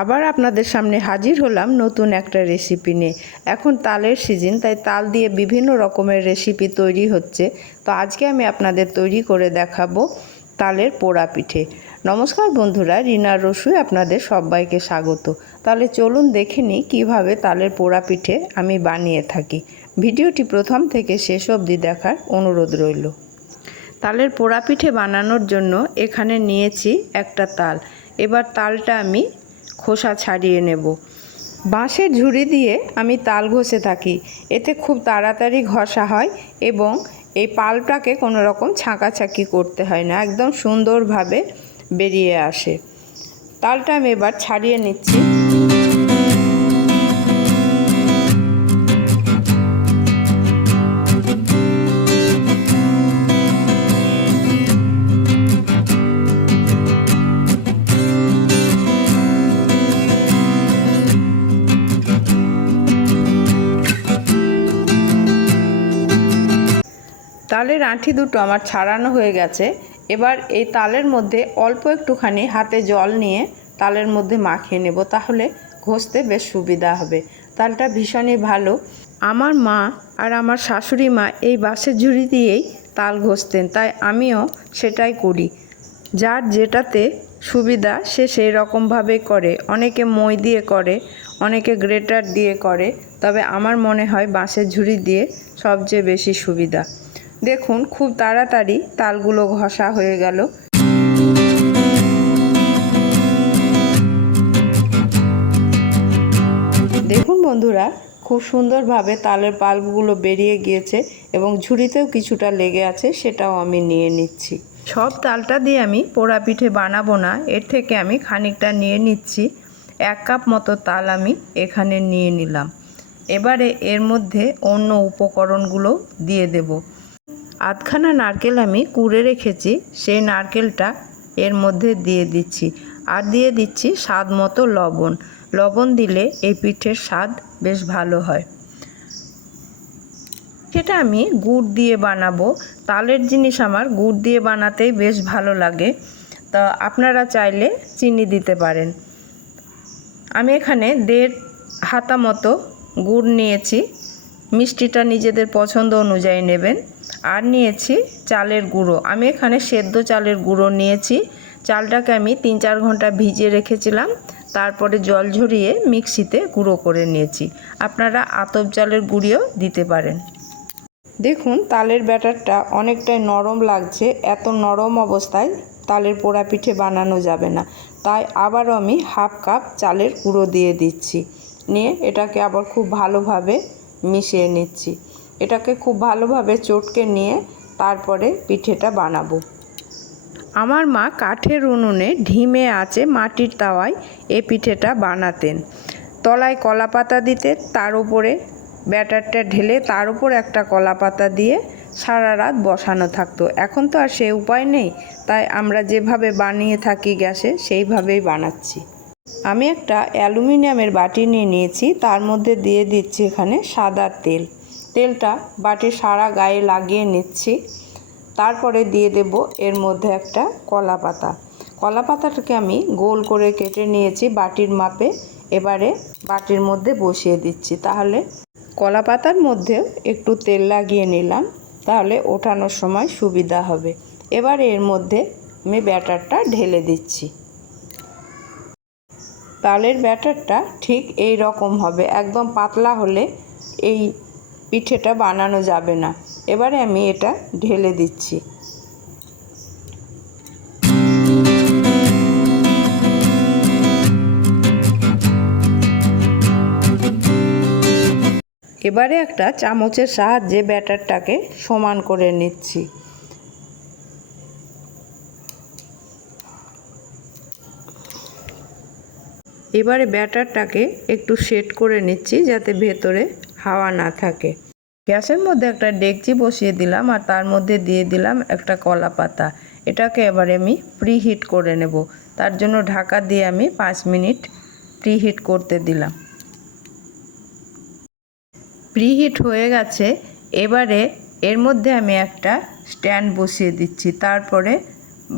আবার আপনাদের সামনে হাজির হলাম নতুন একটা রেসিপি নিয়ে। এখন তালের সিজন, তাই তাল দিয়ে বিভিন্ন রকমের রেসিপি তৈরি হচ্ছে। তো আজকে আমি আপনাদের তৈরি করে দেখাবো তালের পোড়া পিঠে। নমস্কার বন্ধুরা, রিনা রসুই আপনাদের সবাইকে স্বাগত। তাহলে চলুন দেখে নিই কীভাবে তালের পোড়া পিঠে আমি বানিয়ে থাকি। ভিডিওটি প্রথম থেকে শেষ অবধি দেখার অনুরোধ রইল। তালের পোড়া পিঠে বানানোর জন্য এখানে নিয়েছি একটা তাল। এবার তালটা আমি খোসা ছাড়িয়ে নেব। বাঁশের ঝুড়ি দিয়ে আমি তাল ঘষে থাকি। এতে খুব তাড়াতাড়ি ঘষা হয় এবং এই পালটাকে কোনো রকম ছাঁকাছাঁকি করতে হয় না, একদম সুন্দরভাবে বেরিয়ে আসে। তালটা আমি এবার ছাড়িয়ে নিচ্ছি। তালের আঁঠি দুটো আমার ছাড়ানো হয়ে গেছে। এবার এই তালের মধ্যে অল্প একটুখানি হাতে জল নিয়ে তালের মধ্যে মাখিয়ে নেব, তাহলে ঘষতে বেশ সুবিধা হবে। তালটা ভীষণই ভালো। আমার মা আর আমার শাশুড়ি মা এই বাঁশের ঝুড়ি দিয়েই তাল ঘষতেন, তাই আমিও সেটাই করি। যার যেটাতে সুবিধা সে সেই রকমভাবেই করে। অনেকে মই দিয়ে করে, অনেকে গ্রেটার দিয়ে করে, তবে আমার মনে হয় বাঁশের ঝুড়ি দিয়ে সবচেয়ে বেশি সুবিধা। দেখুন, খুব তাড়াতাড়ি তালগুলো ঘষা হয়ে গেল। দেখুন বন্ধুরা, খুব সুন্দরভাবে তালের পাল্পগুলো বেরিয়ে গিয়েছে এবং ঝুড়িতেও কিছুটা লেগে আছে, সেটাও আমি নিয়ে নিচ্ছি। সব তালটা দিয়ে আমি পোড়া পিঠে বানাবো না, এর থেকে আমি খানিকটা নিয়ে নিচ্ছি। এক কাপ মতো তাল আমি এখানে নিয়ে নিলাম। এবারে এর মধ্যে অন্য উপকরণগুলো দিয়ে দেব। আধখানা নারকেল আমি কুড়ে রেখেছি, সেই নারকেলটা এর মধ্যে দিয়ে দিচ্ছি। আর দিয়ে দিচ্ছি স্বাদ মতো লবণ। লবণ দিলে এই পিঠের স্বাদ বেশ ভালো হয়। সেটা আমি গুড় দিয়ে বানাবো। তালের জিনিস আমার গুড় দিয়ে বানাতেই বেশ ভালো লাগে। তা আপনারা চাইলে চিনি দিতে পারেন। আমি এখানে দেড় হাতা মতো গুড় নিয়েছি। মিষ্টিটা নিজেদের পছন্দ অনুযায়ী নেবেন। আর নিয়েছি চালের গুঁড়ো। আমি এখানে সেদ্ধ চালের গুঁড়ো নিয়েছি। চালটাকে আমি তিন চার ঘণ্টা ভিজিয়ে রেখেছিলাম। তারপরে জল ঝরিয়ে মিক্সিতে গুঁড়ো করে নিয়েছি। আপনারা আতপ চালের গুঁড়িও দিতে পারেন। দেখুন, তালের ব্যাটারটা অনেকটাই নরম লাগছে। এত নরম অবস্থায় তালের পোড়া পিঠে বানানো যাবে না। তাই আবারও আমি হাফ কাপ চালের গুঁড়ো দিয়ে দিচ্ছি। নিয়ে এটাকে আবার খুব ভালোভাবে মিশিয়ে নিচ্ছি। এটাকে খুব ভালোভাবে চটকে নিয়ে তারপরে পিঠেটা বানাবো। আমার মা কাঠের উনুনে ঢিমে আছে মাটির তাওয়ায় এ পিঠেটা বানাতেন। তলায় কলা পাতা দিতে তার উপরে ব্যাটারটা ঢেলে তার উপর একটা কলা পাতা দিয়ে সারা রাত বসানো থাকতো। এখন তো আর সে উপায় নেই, তাই আমরা যেভাবে বানিয়ে থাকি গ্যাসে, সেইভাবেই বানাচ্ছি। আমি একটা অ্যালুমিনিয়ামের বাটি নিয়ে নিয়েছি, তার মধ্যে দিয়ে দিচ্ছি এখানে সাদা তেল। তেলটা বাটির সারা গায়ে লাগিয়ে নিচ্ছি। তারপরে দিয়ে দেব এর মধ্যে একটা কলা পাতা। কলা পাতাটাকে আমি গোল করে কেটে নিয়েছি বাটির মাপে। এবারে বাটির মধ্যে বসিয়ে দিচ্ছি। তাহলে কলা পাতার মধ্যেও একটু তেল লাগিয়ে নিলাম। তাহলে ওঠানোর সময় সুবিধা হবে। এবার এর মধ্যে আমি ব্যাটারটা ঢেলে দিচ্ছি। তালের ব্যাটারটা ঠিক এই রকম হবে। একদম পাতলা হলে এই পিঠেটা বানানো যাবে না। এবারে আমি এটা ঢেলে দিচ্ছি। এবারে একটা চামচের সাহায্যে ব্যাটারটাকে সমান করে নিচ্ছি। এবারে ব্যাটারটাকে একটু সেট করে নিচ্ছি যাতে ভেতরে হাওয়া না থাকে। গ্যাসের মধ্যে একটা ডেকচি বসিয়ে দিলাম আর তার মধ্যে দিয়ে দিলাম একটা কলা পাতা। এটাকে এবারে আমি প্রিহিট করে নেব। তার জন্য ঢাকা দিয়ে আমি পাঁচ মিনিট প্রিহিট করতে দিলাম। প্রিহিট হয়ে গেছে। এবারে এর মধ্যে আমি একটা স্ট্যান্ড বসিয়ে দিচ্ছি। তারপরে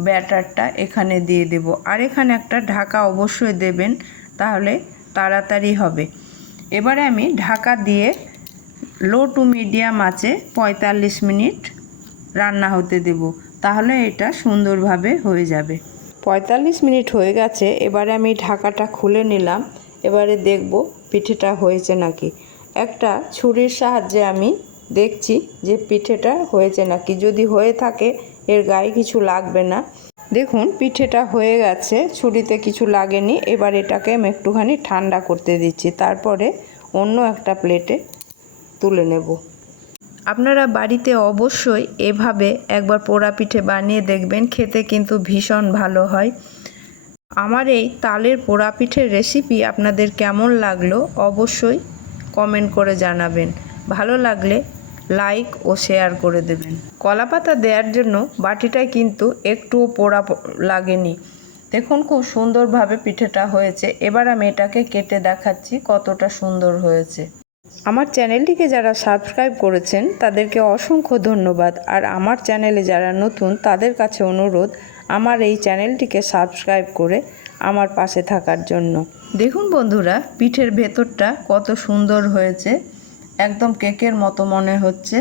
ব্যাটারটা এখানে দিয়ে দেব। আর এখানে একটা ঢাকা অবশ্যই দেবেন, তাহলে তাড়াতাড়ি হবে। এবারে আমি ঢাকা দিয়ে লো টু মিডিয়াম আঁচে পঁয়তাল্লিশ মিনিট রান্না হতে দেব। তাহলে এটা সুন্দরভাবে হয়ে যাবে। পঁয়তাল্লিশ মিনিট হয়ে গেছে, এবারে আমি ঢাকাটা খুলে নিলাম। এবারে দেখব পিঠেটা হয়েছে নাকি। একটা ছুরির সাহায্যে আমি দেখছি যে পিঠেটা হয়েছে নাকি। যদি হয়ে থাকে, এর গায়ে কিছু লাগবে না। দেখুন, পিঠেটা হয়ে গেছে, ছুরিতে কিছু লাগেনি। এবার এটাকে আমি একটুখানি ঠান্ডা করতে দিচ্ছি। তারপরে অন্য একটা প্লেটে তুলে নেব। আপনারা বাড়িতে অবশ্যই এভাবে একবার পোড়া পিঠে বানিয়ে দেখবেন। খেতে কিন্তু ভীষণ ভালো হয়। আমার এই তালের পোড়া পিঠের রেসিপি আপনাদের কেমন লাগল অবশ্যই কমেন্ট করে জানাবেন। ভালো লাগলে লাইক ও শেয়ার করে দেবেন। কলা পাতা দেওয়ার জন্য বাটিটায় কিন্তু একটুও পোড়া লাগেনি। দেখুন খুব সুন্দরভাবে পিঠেটা হয়েছে। এবার আমি এটাকে কেটে দেখাচ্ছি কতটা সুন্দর হয়েছে। আমার চ্যানেলটিকে যারা সাবস্ক্রাইব করেছেন, তাদেরকে অসংখ্য ধন্যবাদ। আর আমার চ্যানেলে যারা নতুন, তাদের কাছে অনুরোধ, আমার এই চ্যানেলটিকে সাবস্ক্রাইব করে আমার পাশে থাকার জন্য। দেখুন বন্ধুরা, পিঠের ভেতরটা কত সুন্দর হয়েছে। একদম কেকের মতো মনে হচ্ছে।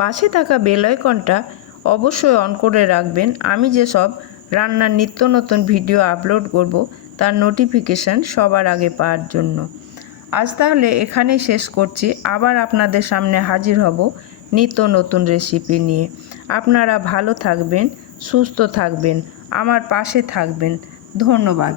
পাশে থাকা বেল আইকনটা অবশ্যই অন করে রাখবেন। আমি যেসব রান্নার নিত্য নতুন ভিডিও আপলোড করব, তার নোটিফিকেশান সবার আগে পাওয়ার জন্য। আজ তাহলে এখানেই শেষ করছি। আবার আপনাদের সামনে হাজির হব নিত্য নতুন রেসিপি নিয়ে। আপনারা ভালো থাকবেন, সুস্থ থাকবেন, আমার পাশে থাকবেন। ধন্যবাদ।